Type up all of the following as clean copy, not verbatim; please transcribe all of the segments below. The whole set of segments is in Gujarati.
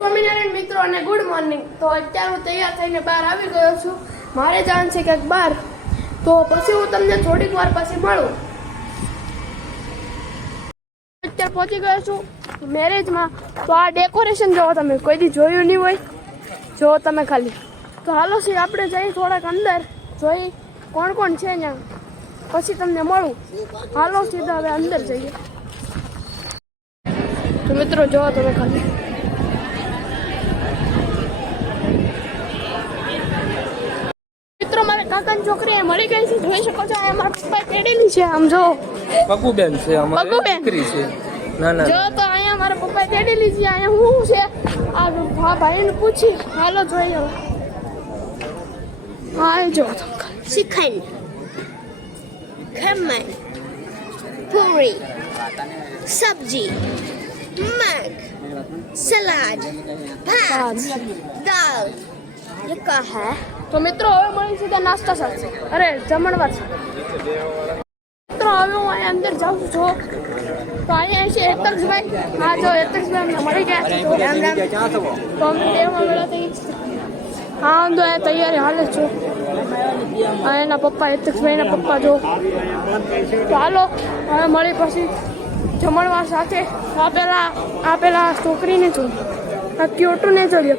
સ્વામિનારાયણ મિત્રો અને ગુડ મોર્નિંગ. તો અત્યારે હું તૈયાર થઈને બહાર આવી ગયો છું. મારે જવાનું છે ક્યાંક બહાર, તો પછી હું તમને થોડીક વાર પછી મળું. અત્યારે પહોંચી ગયો છું મેરેજમાં. તો આ ડેકોરેશન જોવો, તમે કોઈ દી જોયું નહીં હોય, જોવો તમે ખાલી. તો હાલો સી આપણે જઈએ થોડાક અંદર, જોઈ કોણ કોણ છે ત્યાં, પછી તમને મળું. હાલો સીધા હવે અંદર જઈએ. તો મિત્રો જોવો તમે ખાલી, મારા કાકાની છોકરી મળી ગઈ છે, જોઈ શકો છો. આ મારા પપ્પા તેડેલી છે, આમ જો પગુબેન છે, અમારી દીકરી છે. ના ના જો તો અહીંયા મારા પપ્પા તેડેલી છે. અહીંયા હું છે આ ભાઈને પૂછી, હાલો જોઈ લો. હા જો Chicken, खमन, पूरी, सब्जी, मग, सलाद, भात, दाल. ये क्या है? તો મિત્રો હવે મળી સીધા નાસ્તા સાથે, અરે જમણવાર સાથે. મિત્રો હવે હું અહીંયા અંદર જાઉં છું. તો અહીંયા છે હેતક્ષભાઈ. હા જો હેતક્ષભાઈ અમને મળી ગયા છે. તો અમને દેવા મળ્યા થઈ. હા તો એ તૈયારી હાલે છો. આ એના પપ્પા, હેતક્ષભાઈના પપ્પા જો. તો હાલો હવે મળી પછી જમણવાર સાથે. આ પેલા છોકરીને જોઈ, આ ક્યુટુને જોઈ,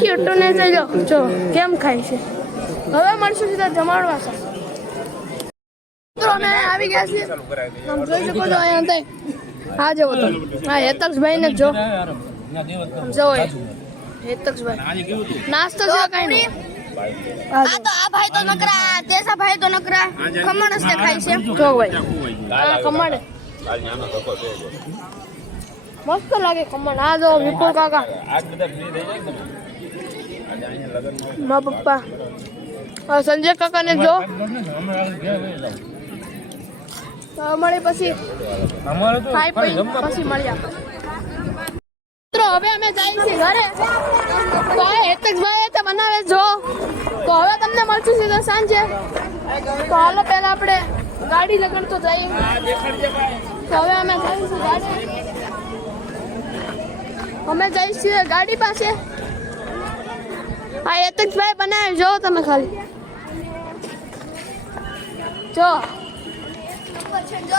ક્યુટુને જોઈ જો કેમ ખાય છે. હવે મળશું સીધા જમાડવા સાથે. મિત્રો અમે આવી ગયા છીએ, આમ જોઈ શકો છો. અહીંયા હા જવો તો હા હેતક્ષભાઈ ને જો હેતક્ષભાઈ નાસ્તો છે કઈ નહીં. આ ભાઈ તો નકરા, તેસા ભાઈ તો નકરા ખમણ જ ખાય છે. જો ભાઈ આ ખમણ મસ્ત લાગે ખમણ. આ જો વિપુલ કાકા, મા પપ્પા, સંજય કાકા ને જો. તો મળી પછી ખાઈ પછી મળ્યા. મિત્રો હવે અમે જઈએ છીએ ઘરે. તો આ હેતક્ષભાઈ તે બનાવે જો. તો હવે તમને મળશું સીધા સાંજે. તો હાલો પહેલા આપણે ગાડી લગન તો જઈએ. તો હવે અમે જઈશું ગાડી, અમે જઈશું ગાડી પાસે. આ હેતક્ષભાઈ બનાવે જો તમે ખાલી જો.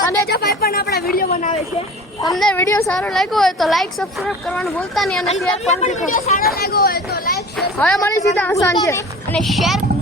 અને જો ભાઈ પણ આપણા વિડિયો બનાવે છે. તમને વિડીયો સારો લાગ્યો હોય તો લાઈક સબસ્ક્રાઇબ કરવાનું ભૂલતા નહીં, અને શેર પણ વિડિયો સારો લાગ્યો હોય તો લાઈક, શેર હવે મળી સીધા સાંજે અને શેર